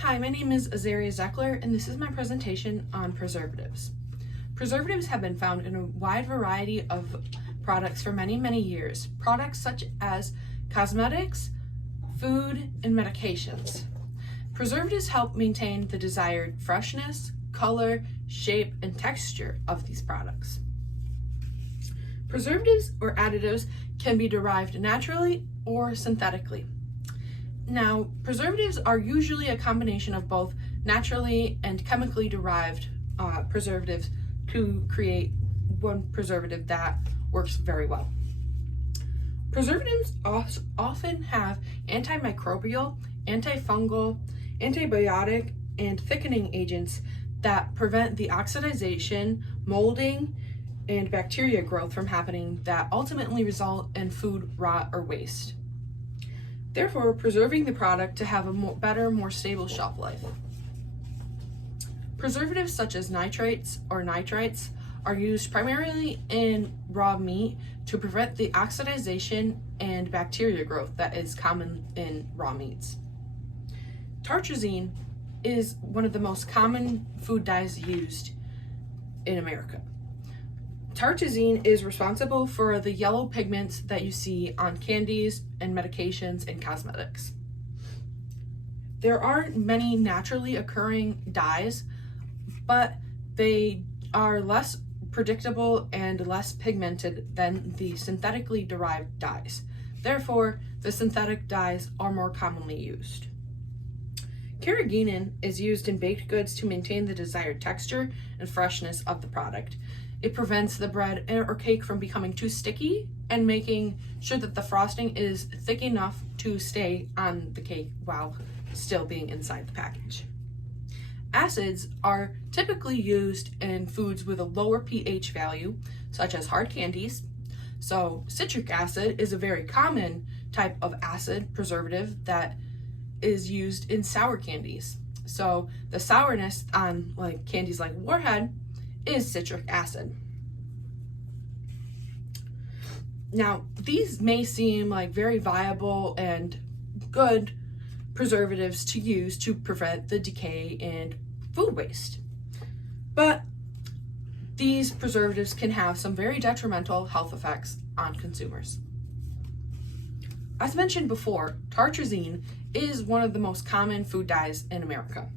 Hi, my name is Azaria Zeckler, and this is my presentation on preservatives. Preservatives have been found in a wide variety of products for many, many years. Products such as cosmetics, food, and medications. Preservatives help maintain the desired freshness, color, shape, and texture of these products. Preservatives or additives can be derived naturally or synthetically. Now, preservatives are usually a combination of both naturally and chemically derived preservatives to create one preservative that works very well. Preservatives often have antimicrobial, antifungal, antibiotic, and thickening agents that prevent the oxidation, molding, and bacteria growth from happening that ultimately result in food rot or waste. Therefore, preserving the product to have a better, more stable shelf life. Preservatives such as nitrates or nitrites are used primarily in raw meat to prevent the oxidation and bacteria growth that is common in raw meats. Tartrazine is one of the most common food dyes used in America. Tartrazine is responsible for the yellow pigments that you see on candies and medications and cosmetics. There are many naturally occurring dyes, but they are less predictable and less pigmented than the synthetically derived dyes. Therefore, the synthetic dyes are more commonly used. Carrageenan is used in baked goods to maintain the desired texture and freshness of the product. It prevents the bread or cake from becoming too sticky and making sure that the frosting is thick enough to stay on the cake while still being inside the package. Acids are typically used in foods with a lower pH value, such as hard candies. So citric acid is a very common type of acid preservative that is used in sour candies. So the sourness on candies like Warhead is citric acid. Now, these may seem like very viable and good preservatives to use to prevent the decay and food waste. But these preservatives can have some very detrimental health effects on consumers. As mentioned before, tartrazine is one of the most common food dyes in America.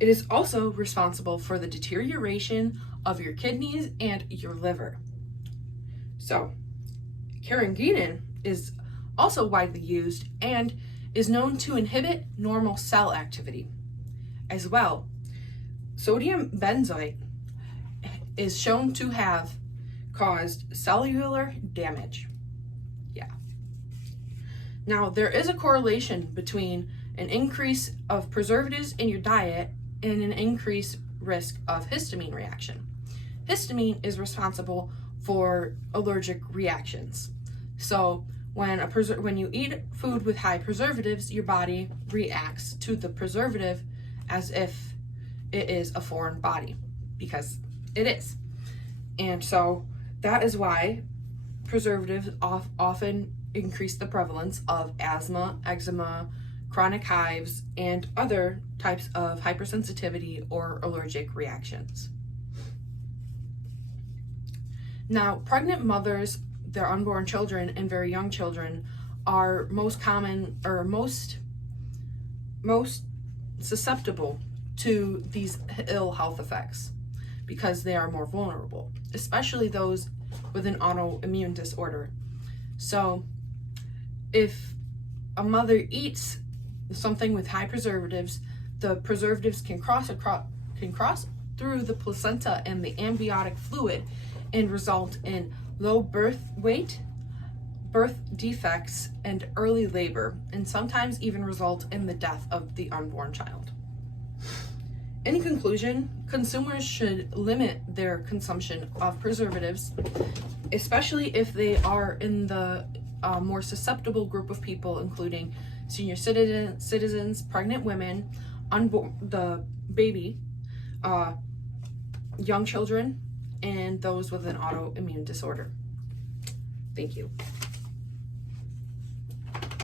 It is also responsible for the deterioration of your kidneys and your liver. So, carrageenan is also widely used and is known to inhibit normal cell activity. As well, sodium benzoate is shown to have caused cellular damage. Now, there is a correlation between an increase of preservatives in your diet and an increased risk of histamine reaction. Histamine is responsible for allergic reactions. So when you eat food with high preservatives, your body reacts to the preservative as if it is a foreign body, because it is. And so that is why preservatives often increase the prevalence of asthma, eczema, chronic hives, and other types of hypersensitivity or allergic reactions. Now, pregnant mothers, their unborn children, and very young children are most common or most susceptible to these ill health effects because they are more vulnerable, especially those with an autoimmune disorder. So if a mother eats something with high preservatives, the preservatives can cross through the placenta and the amniotic fluid and result in low birth weight, birth defects, and early labor, and sometimes even result in the death of the unborn child. In conclusion, consumers should limit their consumption of preservatives, especially if they are in the more susceptible group of people, including senior citizens, pregnant women, the baby, young children, and those with an autoimmune disorder. Thank you.